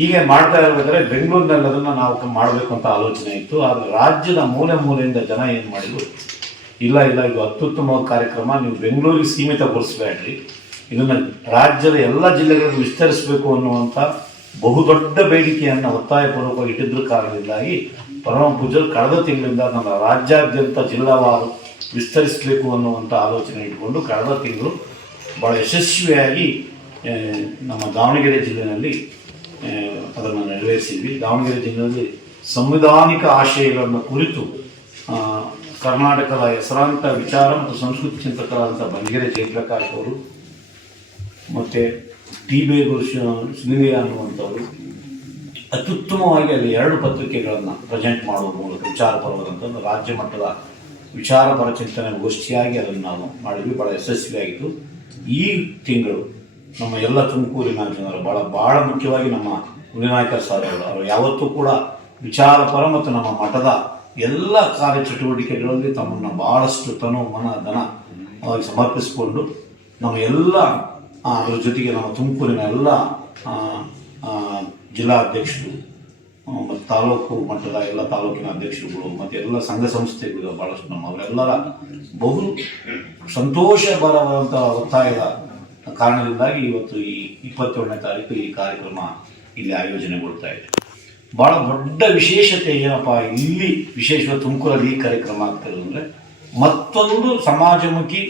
ಹೀಗೆ ಮಾಡ್ತಾ ಇರಬೇಕಾದ್ರೆ ಬೆಂಗಳೂರಿನಲ್ಲಿ ಅದನ್ನು ನಾವು ಮಾಡಬೇಕು ಅಂತ ಆಲೋಚನೆ ಇತ್ತು. ಆದರೆ ರಾಜ್ಯದ ಮೂಲೆ ಮೂಲೆಯಿಂದ ಜನ ಏನು ಮಾಡಿದ್ರು, ಇಲ್ಲ ಇದು ಅತ್ಯುತ್ತಮವಾದ ಕಾರ್ಯಕ್ರಮ, ನೀವು ಬೆಂಗಳೂರಿಗೆ ಸೀಮಿತಗೊಳಿಸಬೇಡ್ರಿ, ಇದನ್ನು ರಾಜ್ಯದ ಎಲ್ಲ ಜಿಲ್ಲೆಗಳಿಗೂ ವಿಸ್ತರಿಸಬೇಕು ಅನ್ನುವಂಥ ಬಹುದೊಡ್ಡ ಬೇಡಿಕೆಯನ್ನು ಒತ್ತಾಯಪೂರ್ವಕವಾಗಿ ಇಟ್ಟಿದ್ರ ಕಾರಣದಿಂದಾಗಿ ಪರಮ ಪೂಜ್ಯರು ಕಳೆದ ತಿಂಗಳಿಂದ ನಮ್ಮ ರಾಜ್ಯಾದ್ಯಂತ ಜಿಲ್ಲಾವಾರು ವಿಸ್ತರಿಸಬೇಕು ಅನ್ನುವಂಥ ಆಲೋಚನೆ ಇಟ್ಕೊಂಡು ಕಳೆದ ತಿಂಗಳು ಭಾಳ ಯಶಸ್ವಿಯಾಗಿ ನಮ್ಮ ದಾವಣಗೆರೆ ಜಿಲ್ಲೆಯಲ್ಲಿ ಅದನ್ನು ನೆರವೇರಿಸಿದ್ವಿ. ದಾವಣಗೆರೆ ಜಿಲ್ಲೆಯಲ್ಲಿ ಸಂವಿಧಾನಿಕ ಆಶಯಗಳನ್ನು ಕುರಿತು ಕರ್ನಾಟಕದ ಹೆಸರಾಂತ ವಿಚಾರ ಮತ್ತು ಸಂಸ್ಕೃತಿ ಚಿಂತಕರಾದಂಥ ಬಂಗೇರೆ ಜಯಪ್ರಕಾಶ್ ಅವರು ಮತ್ತು ಟಿ ಬೇಗೂರು ಶ್ರೀನಿಯ ಅನ್ನುವಂಥವರು ಅತ್ಯುತ್ತಮವಾಗಿ ಅಲ್ಲಿ 2 ಪತ್ರಿಕೆಗಳನ್ನು ಪ್ರೆಸೆಂಟ್ ಮಾಡುವ ಮೂಲಕ ವಿಚಾರಪರವಾದಂಥ ರಾಜ್ಯ ಮಟ್ಟದ ವಿಚಾರಪರ ಚಿಂತನೆ ಗೋಷ್ಠಿಯಾಗಿ ಅದನ್ನು ನಾವು ಮಾಡಿದ್ವಿ. ಭಾಳ ಯಶಸ್ವಿಯಾಗಿತ್ತು. ಈ ತಿಂಗಳು ನಮ್ಮ ಎಲ್ಲ ತುಮಕೂರಿನ ಜನರು ಭಾಳ ಮುಖ್ಯವಾಗಿ ನಮ್ಮ ಉಳಿನಾಯಕರ್ ಸರ್ ಅವರು ಯಾವತ್ತೂ ಕೂಡ ವಿಚಾರಪರ ಮತ್ತು ನಮ್ಮ ಮಠದ ಎಲ್ಲ ಕಾರ್ಯಚಟುವಟಿಕೆಗಳಲ್ಲಿ ತಮ್ಮನ್ನು ಭಾಳಷ್ಟು ತನು ಮನ ಧನ ಅವಾಗಿ ಸಮರ್ಪಿಸಿಕೊಂಡು ನಮ್ಮ ಎಲ್ಲ ಅದರ ಜೊತೆಗೆ ನಮ್ಮ ತುಮಕೂರಿನ ಎಲ್ಲ ಜಿಲ್ಲಾ ಅಧ್ಯಕ್ಷರು ಮತ್ತು ತಾಲೂಕು ಮಟ್ಟದ ಎಲ್ಲ ತಾಲೂಕಿನ ಅಧ್ಯಕ್ಷರುಗಳು ಮತ್ತು ಎಲ್ಲ ಸಂಘ ಸಂಸ್ಥೆಗಳು ಭಾಳಷ್ಟು ನಮ್ಮ ಅವರೆಲ್ಲರ ಬಹು ಸಂತೋಷಕರವಾದಂಥ ಒತ್ತಾಯದ ಕಾರಣದಿಂದಾಗಿ ಇವತ್ತು ಈ 27ನೇ ತಾರೀಕು ಈ ಕಾರ್ಯಕ್ರಮ ಇಲ್ಲಿ ಆಯೋಜನೆಗೊಳ್ತಾ ಇದೆ. ಭಾಳ ದೊಡ್ಡ ವಿಶೇಷತೆ ಏನಪ್ಪ ಇಲ್ಲಿ ವಿಶೇಷವಾಗಿ ತುಮಕೂರಲ್ಲಿ ಈ ಕಾರ್ಯಕ್ರಮ ಆಗ್ತಿರೋದು ಅಂದರೆ ಮತ್ತೊಂದು ಸಮಾಜಮುಖಿ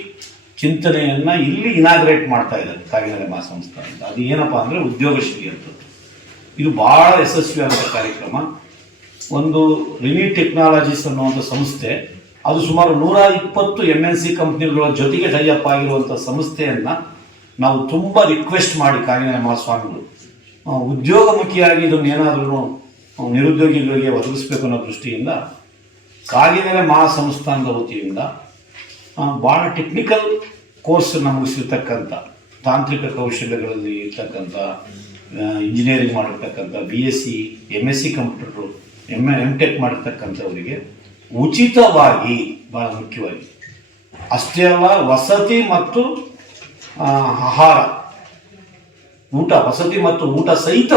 ಚಿಂತನೆಯನ್ನು ಇಲ್ಲಿ ಇನಾಗ್ರೇಟ್ ಮಾಡ್ತಾ ಇದ್ದಾರೆ ಕಾಗಿನೆಲೆ ಮಹಾಸಂಸ್ಥಾನದಿಂದ. ಅದು ಏನಪ್ಪ ಅಂದರೆ ಉದ್ಯೋಗಶ್ರೀ ಅಂತ. ಇದು ಭಾಳ ಯಶಸ್ವಿಯಾದ ಕಾರ್ಯಕ್ರಮ. ಒಂದು ರಿನಿ ಟೆಕ್ನಾಲಜೀಸ್ ಅನ್ನುವಂಥ ಸಂಸ್ಥೆ, ಅದು ಸುಮಾರು 120 MNC ಕಂಪ್ನಿಗಳ ಜೊತೆಗೆ ಟೈಅಪ್ ಆಗಿರುವಂಥ ಸಂಸ್ಥೆಯನ್ನು ನಾವು ತುಂಬ ರಿಕ್ವೆಸ್ಟ್ ಮಾಡಿ ಕಾಗಿನೆಲೆ ಮಹಾಸ್ವಾಮಿಗಳು ಉದ್ಯೋಗಮುಖಿಯಾಗಿ ಇದನ್ನು ಏನಾದರೂ ನಿರುದ್ಯೋಗಿಗಳಿಗೆ ಒದಗಿಸ್ಬೇಕು ಅನ್ನೋ ದೃಷ್ಟಿಯಿಂದ ಕಾಗಿನೆಲೆ ಮಹಾಸಂಸ್ಥಾನದ ವತಿಯಿಂದ ಭಾಳ ಟೆಕ್ನಿಕಲ್ ಕೋರ್ಸನ್ನು ಮುಗಿಸಿರ್ತಕ್ಕಂಥ ತಾಂತ್ರಿಕ ಕೌಶಲ್ಯಗಳಲ್ಲಿ ಇರ್ತಕ್ಕಂಥ ಇಂಜಿನಿಯರಿಂಗ್ ಮಾಡಿರ್ತಕ್ಕಂಥ BSc MSc ಕಂಪ್ಯೂಟರು M.Tech ಮಾಡಿರ್ತಕ್ಕಂಥವರಿಗೆ ಉಚಿತವಾಗಿ, ಭಾಳ ಮುಖ್ಯವಾಗಿ ಅಷ್ಟೇ ಅಲ್ಲ, ವಸತಿ ಮತ್ತು ಆಹಾರ, ವಸತಿ ಮತ್ತು ಊಟ ಸಹಿತ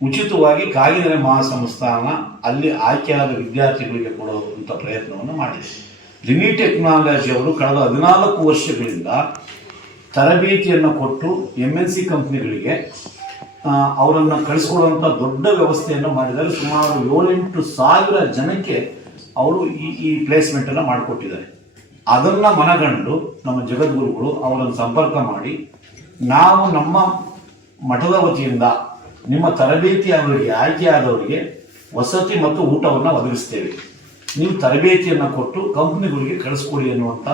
ಉಚಿತವಾಗಿ ಕಾಗಿನೆಲೆ ಮಹಾಸಂಸ್ಥಾನ ಅಲ್ಲಿ ಆಯ್ಕೆಯಾದ ವಿದ್ಯಾರ್ಥಿಗಳಿಗೆ ಕೊಡುವಂಥ ಪ್ರಯತ್ನವನ್ನು ಮಾಡಿದೆ. ರಿನಿ ಟೆಕ್ನಾಲಜಿ ಅವರು ಕಳೆದ 14 ವರ್ಷಗಳಿಂದ ತರಬೇತಿಯನ್ನು ಕೊಟ್ಟು MNC ಕಂಪ್ನಿಗಳಿಗೆ ಅವರನ್ನು ಕಳಿಸ್ಕೊಡುವಂಥ ದೊಡ್ಡ ವ್ಯವಸ್ಥೆಯನ್ನು ಮಾಡಿದ್ದಾರೆ. ಸುಮಾರು 7-8 ಸಾವಿರ ಜನಕ್ಕೆ ಅವರು ಈ ಪ್ಲೇಸ್ಮೆಂಟನ್ನು ಮಾಡಿಕೊಟ್ಟಿದ್ದಾರೆ. ಅದನ್ನು ಮನಗಂಡು ನಮ್ಮ ಜಗದ್ಗುರುಗಳು ಅವರನ್ನು ಸಂಪರ್ಕ ಮಾಡಿ, ನಾವು ನಮ್ಮ ಮಠದ ವತಿಯಿಂದ ನಿಮ್ಮ ತರಬೇತಿಯವರಿಗೆ ಆಯ್ಕೆಯಾದವರಿಗೆ ವಸತಿ ಮತ್ತು ಊಟವನ್ನು ಒದಗಿಸ್ತೇವೆ, ನೀವು ತರಬೇತಿಯನ್ನು ಕೊಟ್ಟು ಕಂಪ್ನಿಗಳಿಗೆ ಕಳಿಸ್ಕೊಡಿ ಅನ್ನುವಂಥ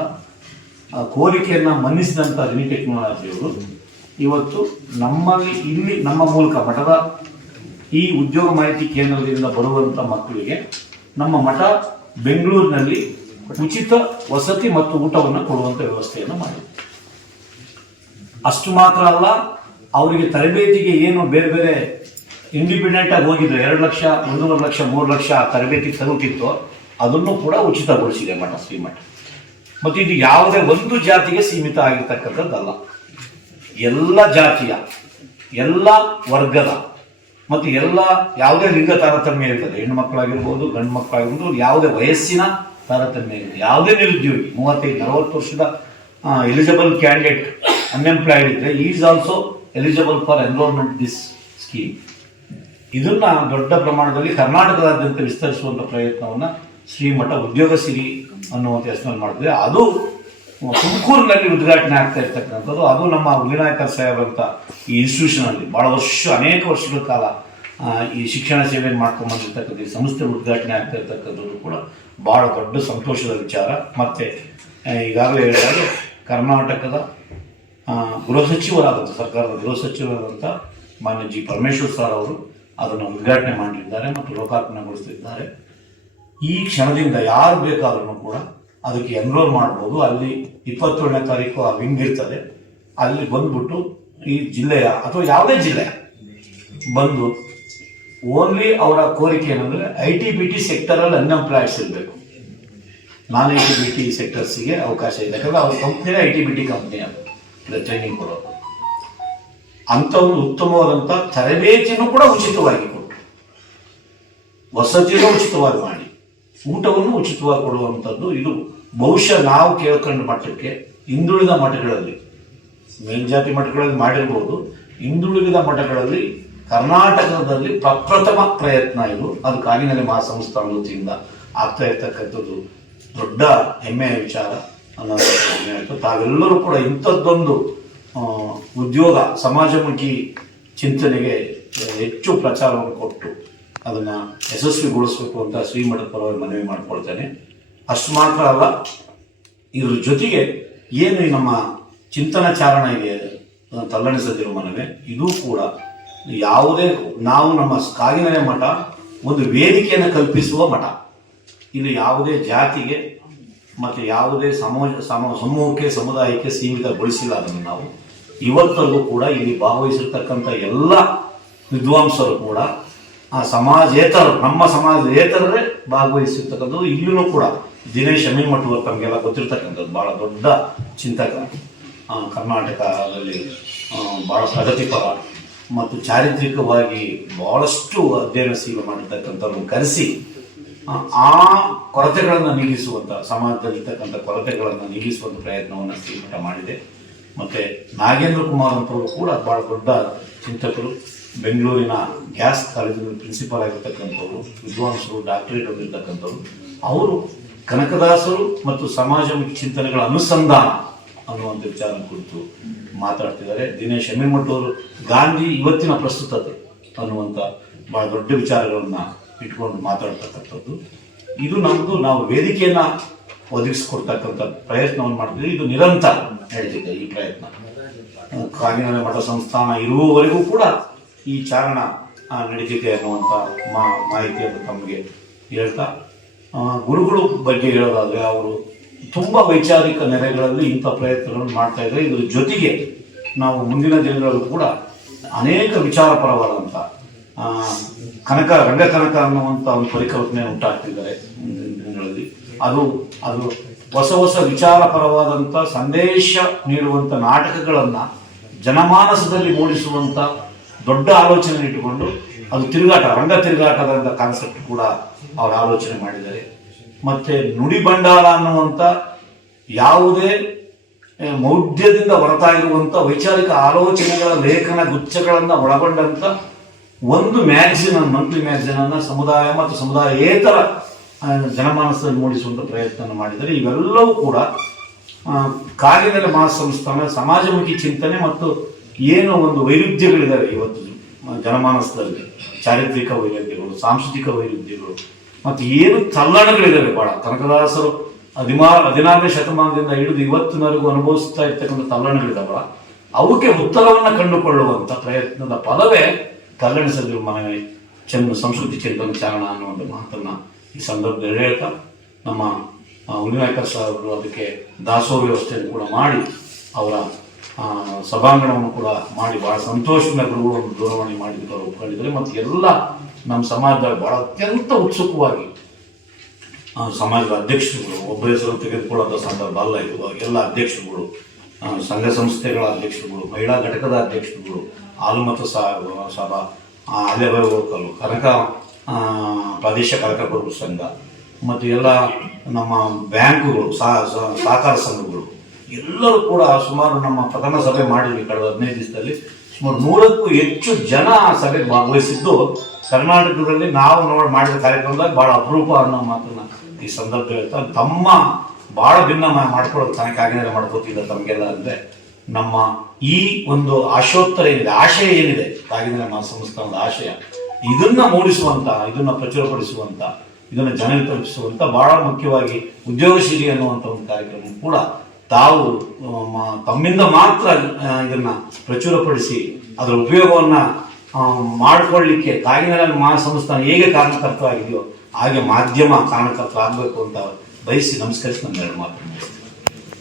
ಕೋರಿಕೆಯನ್ನು ಮನ್ನಿಸಿದಂಥ ರಿನಿ ಟೆಕ್ನಾಲಜಿಯವರು ಇವತ್ತು ನಮ್ಮಲ್ಲಿ ಇಲ್ಲಿ ನಮ್ಮ ಮೂಲಕ ಮಠದ ಈ ಉದ್ಯೋಗ ಮಾಹಿತಿ ಕೇಂದ್ರದಿಂದ ಬರುವಂಥ ಮಕ್ಕಳಿಗೆ ನಮ್ಮ ಮಠ ಬೆಂಗಳೂರಿನಲ್ಲಿ ಉಚಿತ ವಸತಿ ಮತ್ತು ಊಟವನ್ನು ಕೊಡುವಂಥ ವ್ಯವಸ್ಥೆಯನ್ನು ಮಾಡಿದೆ. ಅಷ್ಟು ಮಾತ್ರ ಅಲ್ಲ, ಅವರಿಗೆ ತರಬೇತಿಗೆ ಏನು ಬೇರೆ ಬೇರೆ ಇಂಡಿಪೆಂಡೆಂಟ್ ಆಗಿ ಹೋಗಿದ್ರು 2 ಲಕ್ಷ, 1.5 ಲಕ್ಷ, 3 ಲಕ್ಷ ತರಬೇತಿ ತರುತ್ತಿತ್ತು, ಅದನ್ನು ಕೂಡ ಉಚಿತಗೊಳಿಸಿದೆ ಮಠ, ಶ್ರೀಮಠ. ಮತ್ತು ಇದು ಯಾವುದೇ ಒಂದು ಜಾತಿಗೆ ಸೀಮಿತ ಆಗಿರ್ತಕ್ಕಂಥದ್ದಲ್ಲ, ಎಲ್ಲ ಜಾತಿಯ, ಎಲ್ಲ ವರ್ಗದ ಮತ್ತು ಯಾವುದೇ ಲಿಂಗ ತಾರತಮ್ಯ ಇರ್ತದೆ, ಹೆಣ್ಣು ಮಕ್ಕಳಾಗಿರ್ಬೋದು, ಗಂಡು ಮಕ್ಕಳಾಗಿರ್ಬೋದು, ಯಾವುದೇ ವಯಸ್ಸಿನ ತಾರತಮ್ಯ ಇರ್ತದೆ. ಯಾವುದೇ ನಿರುದ್ಯೋಗಿ 35-40 ವರ್ಷದ ಎಲಿಜಿಬಲ್ ಕ್ಯಾಂಡಿಡೇಟ್ ಅನ್ಎಂಪ್ಲಾಯ್ಡ್ ಇದ್ರೆ is also eligible for enrolment this scheme. ಇದನ್ನ ದೊಡ್ಡ ಪ್ರಮಾಣದಲ್ಲಿ ಕರ್ನಾಟಕದಾದ್ಯಂತ ವಿಸ್ತರಿಸುವಂಥ ಪ್ರಯತ್ನವನ್ನು ಶ್ರೀಮಠ ಉದ್ಯೋಗ ಸಿರಿ ಅನ್ನುವಂಥ ಹೆಸರಲ್ಲಿ ಮಾಡಿದ್ರೆ, ಅದು ತುಮಕೂರಿನಲ್ಲಿ ಉದ್ಘಾಟನೆ ಆಗ್ತಾ ಇರ್ತಕ್ಕಂಥದ್ದು. ಅದು ನಮ್ಮ ಉಳಿನಾಯಕರ್ ಸಾಹೇಬರಂತ ಈ ಇನ್ಸ್ಟಿಟ್ಯೂಷನಲ್ಲಿ ಭಾಳ ಅನೇಕ ವರ್ಷಗಳ ಕಾಲ ಈ ಶಿಕ್ಷಣ ಸೇವೆಯನ್ನು ಮಾಡ್ಕೊಂಡ್ಬಂದಿರ್ತಕ್ಕಂಥ ಈ ಸಂಸ್ಥೆ ಉದ್ಘಾಟನೆ ಆಗ್ತಾ ಇರ್ತಕ್ಕಂಥದ್ದು ಕೂಡ ಭಾಳ ದೊಡ್ಡ ಸಂತೋಷದ ವಿಚಾರ. ಮತ್ತು ಈಗಾಗಲೇ ಹೇಳಿದಾಗ ಕರ್ನಾಟಕದ ಗೃಹ ಸಚಿವರಾದಂಥ, ಸರ್ಕಾರದ ಗೃಹ ಸಚಿವರಾದಂಥ ಮಾನ್ಯ ಜಿ ಪರಮೇಶ್ವರ್ ಸರ್ ಅವರು ಅದನ್ನು ಉದ್ಘಾಟನೆ ಮಾಡಿದ್ದಾರೆ ಮತ್ತು ಲೋಕಾರ್ಪಣೆಗೊಳಿಸಿದ್ದಾರೆ. ಈ ಕ್ಷಣದಿಂದ ಯಾರು ಬೇಕಾದ್ರೂ ಕೂಡ ಅದಕ್ಕೆ ಎನ್ರೋಲ್ ಮಾಡ್ಬೋದು. ಅಲ್ಲಿ 27ನೇ ತಾರೀಕು ಆ ವಿಂಗ್ ಇರ್ತದೆ, ಅಲ್ಲಿ ಬಂದ್ಬಿಟ್ಟು ಈ ಜಿಲ್ಲೆಯ ಅಥವಾ ಯಾವುದೇ ಜಿಲ್ಲೆಯ ಬಂದು ಓನ್ಲಿ ಅವರ ಕೋರಿಕೆ ಏನಂದರೆ ITBT ಸೆಕ್ಟರಲ್ಲಿ ಅನ್ಎಂಪ್ಲಾಯ್ಡ್ಸ್ ಇರಬೇಕು. ನಾನ್ ITBT ಸೆಕ್ಟರ್ಸಿಗೆ ಅವಕಾಶ ಇದೆ, ಯಾಕಂದರೆ ಅವ್ರ ಕಂಪ್ನಿನೇ ITBT ಕಂಪ್ನಿ ಅದು ಟ್ರೈನಿಂಗ್ ಕೊಡೋದು. ಅಂತ ಒಂದು ಉತ್ತಮವಾದಂಥ ತರಬೇತಿಯನ್ನು ಕೂಡ ಉಚಿತವಾಗಿ ಕೊಟ್ಟು, ವಸತಿಯನ್ನು ಉಚಿತವಾಗಿ ಮಾಡಿ, ಊಟವನ್ನು ಉಚಿತವಾಗಿ ಕೊಡುವಂಥದ್ದು. ಇದು ಬಹುಶಃ ನಾವು ಕೇಳ್ಕೊಂಡ ಮಟ್ಟಕ್ಕೆ ಹಿಂದುಳಿದ ಮಠಗಳಲ್ಲಿ, ಮೇಲ್ಜಾತಿ ಮಠಗಳಲ್ಲಿ ಮಾಡಿರ್ಬೋದು, ಹಿಂದುಳಿದ ಮಠಗಳಲ್ಲಿ ಕರ್ನಾಟಕದಲ್ಲಿ ಪ್ರಪ್ರಥಮ ಪ್ರಯತ್ನ ಇದು. ಅದು ಕಾಗಿನೆಲೆ ಮಹಾಸಂಸ್ಥಾನ ವತಿಯಿಂದ ಆಗ್ತಾ ಇರ್ತಕ್ಕಂಥದ್ದು ದೊಡ್ಡ ಹೆಮ್ಮೆಯ ವಿಚಾರ ಅನ್ನೋದು. ತಾವೆಲ್ಲರೂ ಕೂಡ ಇಂಥದ್ದೊಂದು ಉದ್ಯೋಗ ಸಮಾಜಮುಖಿ ಚಿಂತನೆಗೆ ಹೆಚ್ಚು ಪ್ರಚಾರವನ್ನು ಕೊಟ್ಟು ಅದನ್ನು ಯಶಸ್ವಿಗೊಳಿಸಬೇಕು ಅಂತ ಶ್ರೀಮಠದ ಪರವಾಗಿ ಮನವಿ ಮಾಡಿಕೊಳ್ತೇನೆ. ಅಷ್ಟು ಮಾತ್ರ ಅಲ್ಲ, ಇದ್ರ ಜೊತೆಗೆ ಏನು ಈ ನಮ್ಮ ಚಿಂತನ ಚಾರಣ ಇದೆ ತಲ್ಲಣಿಸದಿರುವ ಮನವೇ, ಇದು ಕೂಡ ಯಾವುದೇ ನಾವು ನಮ್ಮ ಕಾಗಿನೆಲೆ ಮಠ ಒಂದು ವೇದಿಕೆಯನ್ನು ಕಲ್ಪಿಸುವ ಮಠ. ಇಲ್ಲಿ ಯಾವುದೇ ಜಾತಿಗೆ ಮತ್ತು ಯಾವುದೇ ಸಮೂಹಕ್ಕೆ ಸಮುದಾಯಕ್ಕೆ ಸೀಮಿತಗೊಳಿಸಿಲ್ಲ. ಅದನ್ನು ನಾವು ಇವತ್ತಲ್ಲೂ ಕೂಡ ಇಲ್ಲಿ ಭಾಗವಹಿಸಿರ್ತಕ್ಕಂಥ ಎಲ್ಲ ವಿದ್ವಾಂಸರು ಕೂಡ ಆ ಸಮಾಜೇತರರು, ನಮ್ಮ ಸಮಾಜೇತರರೇ ಭಾಗವಹಿಸಿರ್ತಕ್ಕಂಥದ್ದು. ಇಲ್ಲೂ ಕೂಡ ದಿನೇಶ್ ಅಮೀನ್ಮಠ್ ಅವರು ತಮಗೆಲ್ಲ ಗೊತ್ತಿರ್ತಕ್ಕಂಥದ್ದು ಭಾಳ ದೊಡ್ಡ ಚಿಂತಕ, ಕರ್ನಾಟಕದಲ್ಲಿ ಭಾಳ ಪ್ರಗತಿಪರ ಮತ್ತು ಚಾರಿತ್ರಿಕವಾಗಿ ಬಹಳಷ್ಟು ಅಧ್ಯಯನಶೀಲ ಮಾಡಿರ್ತಕ್ಕಂಥವ್ರನ್ನು ಕರೆಸಿ ಆ ಕೊರತೆಗಳನ್ನು ನೀಗಿಸುವಂಥ, ಸಮಾಜದಲ್ಲಿರ್ತಕ್ಕಂಥ ಕೊರತೆಗಳನ್ನು ನೀಗಿಸುವಂಥ ಪ್ರಯತ್ನವನ್ನು ಶ್ರೀಮಠ ಮಾಡಿದೆ. ಮತ್ತು ನಾಗೇಂದ್ರ ಕುಮಾರ್ ಅಂತವರು ಕೂಡ ಭಾಳ ದೊಡ್ಡ ಚಿಂತಕರು, ಬೆಂಗಳೂರಿನ ಗ್ಯಾಸ್ ಕಾಲೇಜಿನ ಪ್ರಿನ್ಸಿಪಾಲ್ ಆಗಿರ್ತಕ್ಕಂಥವ್ರು, ವಿದ್ವಾಂಸರು, ಡಾಕ್ಟರೇಟ್ ಹೊಂದಿರ್ತಕ್ಕಂಥವ್ರು. ಅವರು ಕನಕದಾಸರು ಮತ್ತು ಸಮಾಜಮುಖಿ ಚಿಂತನೆಗಳ ಅನುಸಂಧಾನ ಅನ್ನುವಂಥ ವಿಚಾರ ಕುರಿತು ಮಾತಾಡ್ತಿದ್ದಾರೆ. ದಿನೇಶ್ ಅಮೀನ್ಮಠ್ ಅವರು ಗಾಂಧಿ ಇವತ್ತಿನ ಪ್ರಸ್ತುತತೆ ಅನ್ನುವಂಥ ಭಾಳ ದೊಡ್ಡ ವಿಚಾರಗಳನ್ನು ಇಟ್ಕೊಂಡು ಮಾತಾಡ್ತಕ್ಕಂಥದ್ದು. ಇದು ನಮ್ಮದು, ನಾವು ವೇದಿಕೆಯನ್ನು ಒದಗಿಸ್ಕೊಡ್ತಕ್ಕಂಥ ಪ್ರಯತ್ನವನ್ನು ಮಾಡ್ತಿದ್ದೀವಿ. ಇದು ನಿರಂತರ ಹೇಳ್ತಿದ್ದೆ ಈ ಪ್ರಯತ್ನ. ಕಾಗಿನೆಲೆ ಮಠ ಸಂಸ್ಥಾನ ಇರುವವರೆಗೂ ಕೂಡ ಈ ಚಾರಣ ನಡೀತಿದೆ ಅನ್ನುವಂಥ ಮಾಹಿತಿಯನ್ನು ತಮಗೆ ಹೇಳ್ತಾ, ಗುರುಗಳು ಬಗ್ಗೆ ಹೇಳೋದಾದರೆ ಅವರು ತುಂಬ ವೈಚಾರಿಕ ನೆಲೆಗಳಲ್ಲಿ ಇಂಥ ಪ್ರಯತ್ನಗಳನ್ನು ಮಾಡ್ತಾ ಇದ್ದಾರೆ. ಇದ್ರ ಜೊತೆಗೆ ನಾವು ಮುಂದಿನ ದಿನಗಳಲ್ಲೂ ಕೂಡ ಅನೇಕ ವಿಚಾರಪರವಾದಂಥ ರಂಗಕನಕ ಅನ್ನುವಂಥ ಒಂದು ಪರಿಕಲ್ಪನೆ ಉಂಟಾಗ್ತಿದ್ದಾರೆ ದಿನಗಳಲ್ಲಿ. ಅದು ಹೊಸ ವಿಚಾರಪರವಾದಂಥ ಸಂದೇಶ ನೀಡುವಂಥ ನಾಟಕಗಳನ್ನು ಜನಮಾನಸದಲ್ಲಿ ಮೂಡಿಸುವಂಥ ದೊಡ್ಡ ಆಲೋಚನೆ ಇಟ್ಟುಕೊಂಡು ಅದು ರಂಗ ತಿರುಗಾಟದ ಕಾನ್ಸೆಪ್ಟ್ ಕೂಡ ಅವರು ಆಲೋಚನೆ ಮಾಡಿದ್ದಾರೆ. ಮತ್ತು ನುಡಿ ಭಂಡಾರ ಅನ್ನುವಂಥ ಯಾವುದೇ ಮೌಢ್ಯದಿಂದ ಹೊರತಾಗಿರುವಂಥ ವೈಚಾರಿಕ ಆಲೋಚನೆಗಳ ಲೇಖನ ಗುಚ್ಛಗಳನ್ನು ಒಳಗೊಂಡಂಥ ಒಂದು ಮಂತ್ಲಿ ಮ್ಯಾಗ್ಝಿನನ್ನು ಸಮುದಾಯ ಮತ್ತು ಸಮುದಾಯೇತರ ಜನಮಾನಸದಲ್ಲಿ ಮೂಡಿಸುವಂಥ ಪ್ರಯತ್ನ ಮಾಡಿದರೆ. ಇವೆಲ್ಲವೂ ಕೂಡ ಕಾಗಿನೆಲೆ ಮಹಾಸಂಸ್ಥಾನ ಸಮಾಜಮುಖಿ ಚಿಂತನೆ ಮತ್ತು ಏನು ಒಂದು ವೈರುಧ್ಯಗಳಿದ್ದಾವೆ ಇವತ್ತು ಜನಮಾನಸದಲ್ಲಿ, ಚಾರಿತ್ರಿಕ ವೈರುಧ್ಯಗಳು, ಸಾಂಸ್ಕೃತಿಕ ವೈರುಧ್ಯಗಳು ಮತ್ತು ಏನು ತಲ್ಲಣಗಳಿದ್ದಾವೆ ಭಾಳ. ಕನಕದಾಸರು 16ನೇ ಶತಮಾನದಿಂದ ಹಿಡಿದು ಇವತ್ತಿನವರೆಗೂ ಅನುಭವಿಸ್ತಾ ಇರ್ತಕ್ಕಂಥ ತಲ್ಲಣಗಳಿದ್ದಾವಲ್ಲ, ಅವಕ್ಕೆ ಉತ್ತರವನ್ನು ಕಂಡುಕೊಳ್ಳುವಂಥ ಪ್ರಯತ್ನದ ಫಲವೇ ತಲ್ಲಣಿಸದಿರುವ ಮನವೇ ಸಂಸ್ಕೃತಿ ಚಿಂತನ ಚಾರಣ ಅನ್ನೋ ಒಂದು ಮಾತನ್ನು ಈ ಸಂದರ್ಭದಲ್ಲಿ ಹೇಳ್ತಾ, ನಮ್ಮ ಉಲಿನಾಯ್ಕರ್ ಸಾಹೇಬರು ಅದಕ್ಕೆ ದಾಸೋಹ ವ್ಯವಸ್ಥೆಯನ್ನು ಕೂಡ ಮಾಡಿ ಅವರ ಸಭಾಂಗಣವನ್ನು ಕೂಡ ಮಾಡಿ ಭಾಳ ಸಂತೋಷದಿಂದ ಗುರುಗಳನ್ನು ದೂರವಾಣಿ ಮಾಡಿದ್ದು ಅವರು ಒಪ್ಕೊಂಡಿದ್ದಾರೆ. ಮತ್ತು ಎಲ್ಲ ನಮ್ಮ ಸಮಾಜದಲ್ಲಿ ಭಾಳ ಅತ್ಯಂತ ಉತ್ಸುಕವಾಗಿ ಸಮಾಜದ ಅಧ್ಯಕ್ಷರುಗಳು, ಒಬ್ಬ ಹೆಸರು ತೆಗೆದುಕೊಳ್ಳೋದ ಸಂದರ್ಭ ಅಲ್ಲ ಇದು, ಎಲ್ಲ ಅಧ್ಯಕ್ಷರುಗಳು, ಸಂಘ ಸಂಸ್ಥೆಗಳ ಅಧ್ಯಕ್ಷರುಗಳು, ಮಹಿಳಾ ಘಟಕದ ಅಧ್ಯಕ್ಷರುಗಳು, ಹಾಲುಮತ ಸಭಾ, ಅಲೆಬೈಗೋಕಲು, ಕನಕ ಪ್ರಾದೇಶ ಕನಕ ಗುರು ಸಂಘ ಮತ್ತು ಎಲ್ಲ ನಮ್ಮ ಬ್ಯಾಂಕುಗಳು, ಸಹಕಾರ ಸಂಘಗಳು ಎಲ್ಲರೂ ಕೂಡ ಸುಮಾರು ನಮ್ಮ ಪ್ರಥಮ ಸಭೆ ಮಾಡಿದ್ವಿ ಕಳೆದ 15 ದಿವಸದಲ್ಲಿ. ಸುಮಾರು 100ಕ್ಕೂ ಹೆಚ್ಚು ಜನ ಆ ಸಭೆಗೆ ಭಾಗವಹಿಸಿದ್ದು ಕರ್ನಾಟಕದಲ್ಲಿ ನಾವು ಮಾಡಿದ ಕಾರ್ಯಕ್ರಮದಾಗ ಭಾಳ ಅಪರೂಪ ಅನ್ನೋ ಮಾತನ್ನ ಈ ಸಂದರ್ಭ ಹೇಳ್ತಾ, ತಮ್ಮ ಭಾಳ ಭಿನ್ನ ಮಾಡ್ಕೊಳ್ಳೋದು ಕಾಗಿನೆಲೆ ಮಾಡ್ಕೋತಿದ್ದ ತಮಗೆಲ್ಲ ಅಂದರೆ ನಮ್ಮ ಈ ಒಂದು ಆಶೋತ್ತರ ಏನಿದೆ, ಆಶಯ ಏನಿದೆ, ಕಾಗಿನೆಲೆ ಮಹಾಸಂಸ್ಥಾನದ ಆಶಯ, ಇದನ್ನ ಮೂಡಿಸುವಂತ, ಇದನ್ನ ಪ್ರಚುರಪಡಿಸುವಂತ, ಇದನ್ನ ಜನರಿಗೆ ತಲುಪಿಸುವಂತ ಬಹಳ ಮುಖ್ಯವಾಗಿ ಉದ್ಯೋಗಶೀಲಿ ಅನ್ನುವಂಥ ಒಂದು ಕಾರ್ಯಕ್ರಮ ಕೂಡ ತಾವು ತಮ್ಮಿಂದ ಮಾತ್ರ ಇದನ್ನ ಪ್ರಚುರಪಡಿಸಿ ಅದರ ಉಪಯೋಗವನ್ನ ಮಾಡಿಕೊಳ್ಳಿಕ್ಕೆ ಕಾಗಿನೆಲೆ ಮಹಾಸಂಸ್ಥಾನ ಹೇಗೆ ಕಾರಣಕರ್ತವಾಗಿದೆಯೋ ಹಾಗೆ ಮಾಧ್ಯಮ ಕಾರಣಕರ್ತ ಆಗಬೇಕು ಅಂತ ಬಯಸಿ ನಮಸ್ಕರಿಸಿ ನನ್ನ ಮಾತು.